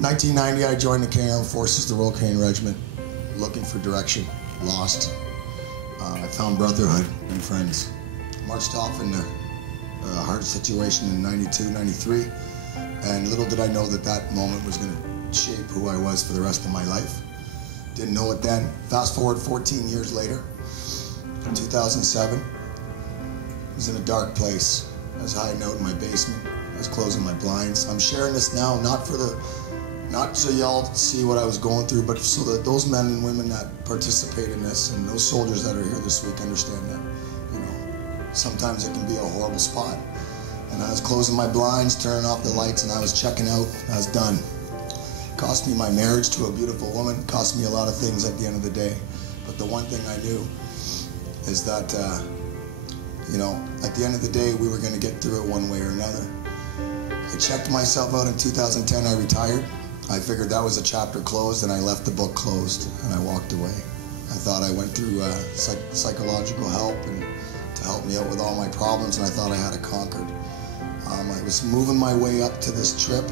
1990, I joined the Canadian Armed Forces, the Royal Canadian Regiment, looking for direction, lost. I found brotherhood and friends. Marched off in a hard situation in 92, 93, and little did I know that that moment was going to shape who I was for the rest of my life. Didn't know it then. Fast forward 14 years later, in 2007, I was in a dark place. I was hiding out in my basement. I was closing my blinds. I'm sharing this now not so y'all see what I was going through, but so that those men and women that participate in this and those soldiers that are here this week understand that, you know, sometimes it can be a horrible spot. And I was closing my blinds, turning off the lights, and I was checking out. I was done. Cost me my marriage to a beautiful woman. Cost me a lot of things at the end of the day. But the one thing I knew is that, you know, at the end of the day, we were going to get through it one way or another. I checked myself out in 2010. I retired. I figured that was a chapter closed, and I left the book closed, and I walked away. I thought I went through psychological help and to help me out with all my problems, and I thought I had it conquered. I was moving my way up to this trip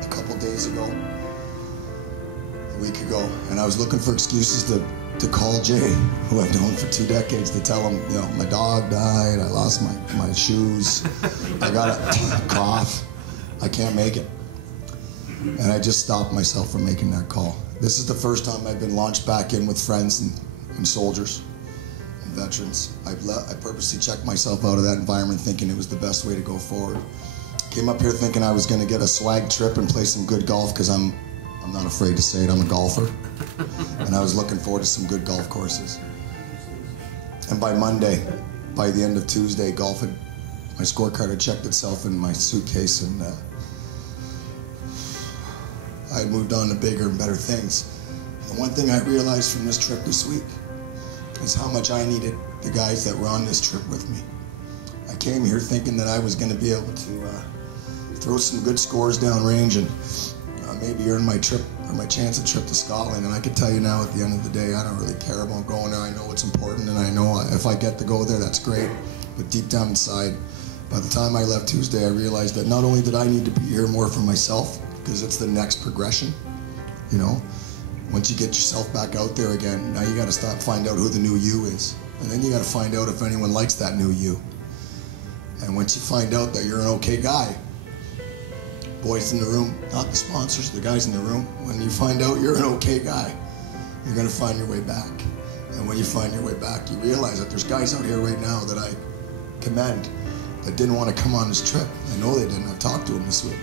a couple days ago, a week ago, and I was looking for excuses to call Jay, who I've known for 2 decades, to tell him, you know, my dog died, I lost my shoes, I got a cough, I can't make it. And I just stopped myself from making that call. This is the first time I've been launched back in with friends and soldiers and veterans. I purposely checked myself out of that environment thinking it was the best way to go forward. Came up here thinking I was going to get a swag trip and play some good golf, because I'm not afraid to say it, I'm a golfer. And I was looking forward to some good golf courses. And by Monday, by the end of Tuesday, my scorecard had checked itself in my suitcase, and I had moved on to bigger and better things. The one thing I realized from this trip this week is how much I needed the guys that were on this trip with me. I came here thinking that I was going to be able to throw some good scores downrange and maybe earn my trip or my chance at trip to Scotland. And I can tell you now, at the end of the day, I don't really care about going there. I know it's important, and I know if I get to go there, that's great. But deep down inside, by the time I left Tuesday, I realized that not only did I need to be here more for myself, because it's the next progression, you know. Once you get yourself back out there again, now you got to find out who the new you is, and then you got to find out if anyone likes that new you. And once you find out that you're an okay guy, boys in the room, not the sponsors, the guys in the room, when you find out you're an okay guy, you're going to find your way back. And when you find your way back, you realize that there's guys out here right now that I commend that didn't want to come on this trip. I know they didn't. I've talked to them this week.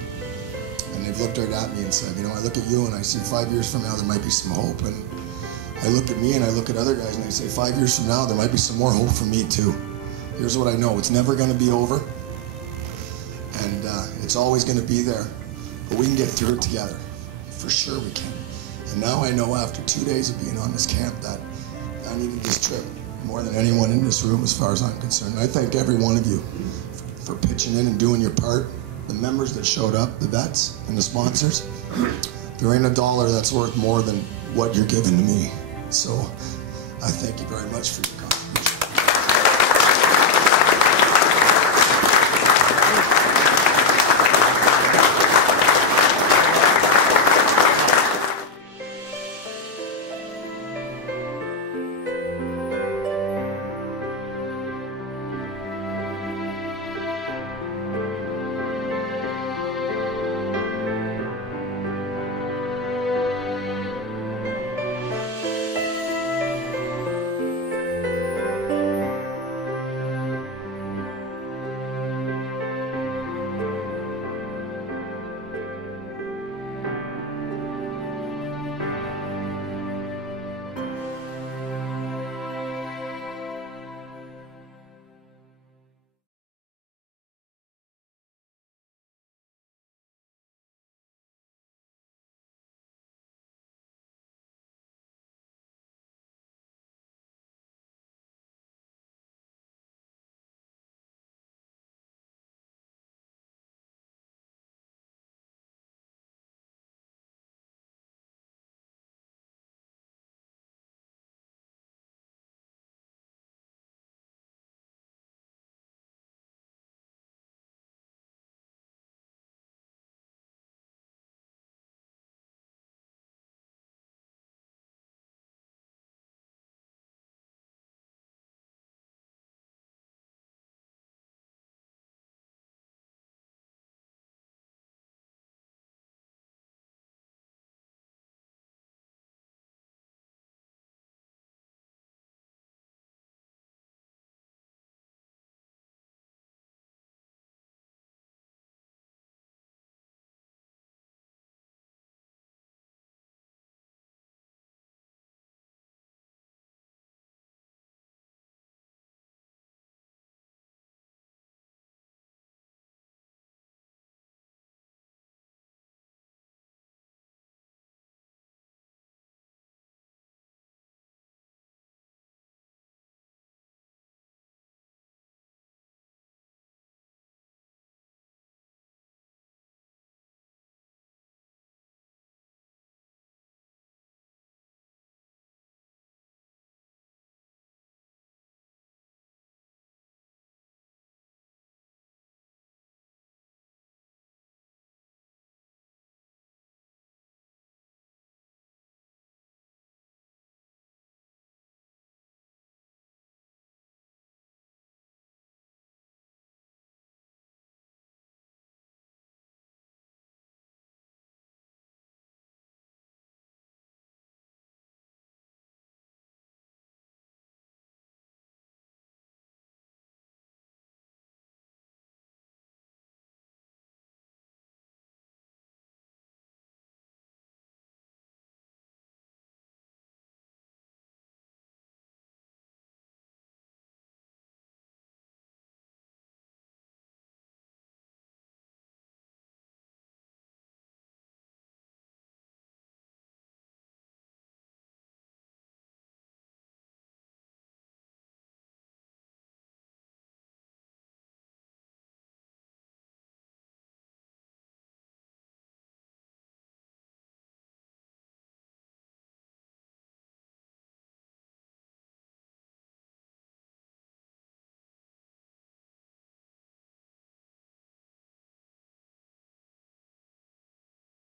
And they've looked right at me and said, you know, I look at you and I see 5 years from now there might be some hope. And I look at me and I look at other guys and they say 5 years from now there might be some more hope for me too. Here's what I know, it's never going to be over. And it's always going to be there. But we can get through it together. For sure we can. And now I know, after 2 days of being on this camp, that I needed this trip more than anyone in this room as far as I'm concerned. And I thank every one of you for pitching in and doing your part. The members that showed up, the vets and the sponsors, there ain't a dollar that's worth more than what you're giving to me. So I thank you very much for your